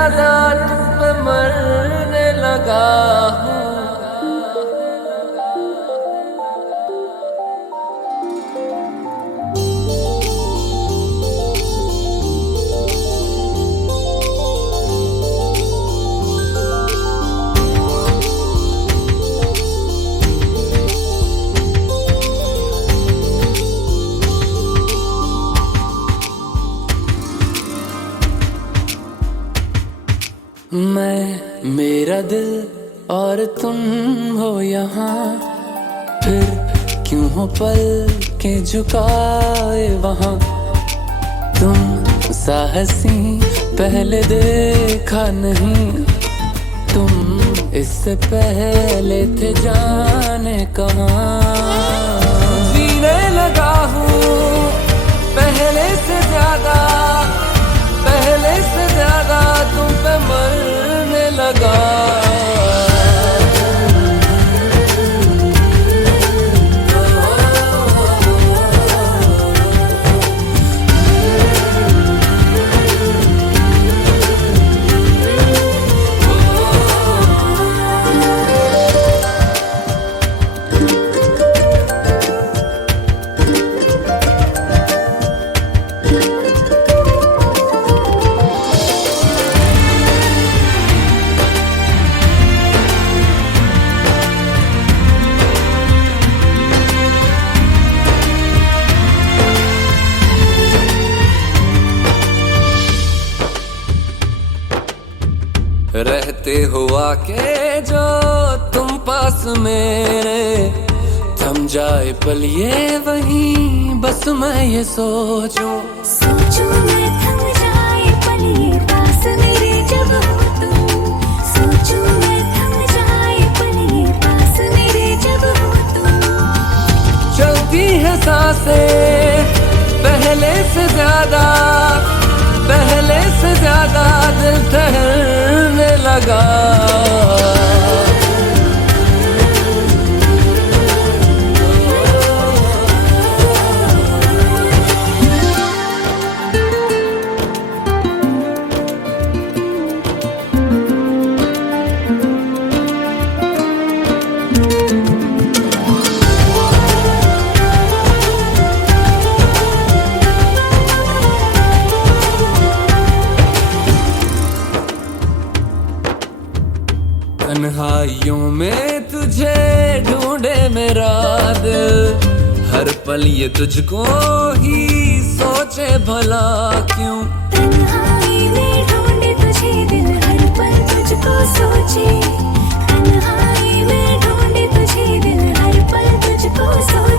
ज्यादा तुम पे मरने लगा हूँ। मैं, मेरा दिल और तुम हो यहाँ, फिर क्यों हो पल के झुकाए वहाँ। तुम सा हंसी पहले देखा नहीं, तुम इससे पहले थे जाने कहाँ। जीने लगा हूँ पहले से ज्यादा, पहले से ज्यादा तुम पे मरने लगा। रहते हुआ के जो तुम पास मेरे, थम जाए पल ये वहीं बस मैं ये सोचूं। सोचूं मैं थम जाए पल ये पास मेरे जब हो तुम। सोचूं मैं थम जाए पल ये पास मेरे जब हो तुम। चलती है सांसें पहले से ज्यादा, पहले से ज्यादा दिल ठहरने लगा। तन्हाइयों में तुझे ढूंढे मेरा दिल, हर पल ये तुझको ही सोचे भला क्यों। तन्हाई में ढूंढे तुझे दिल, हर पल तुझको सोचे। तन्हाई में ढूंढे तुझे दिल, हर पल तुझको सोचे।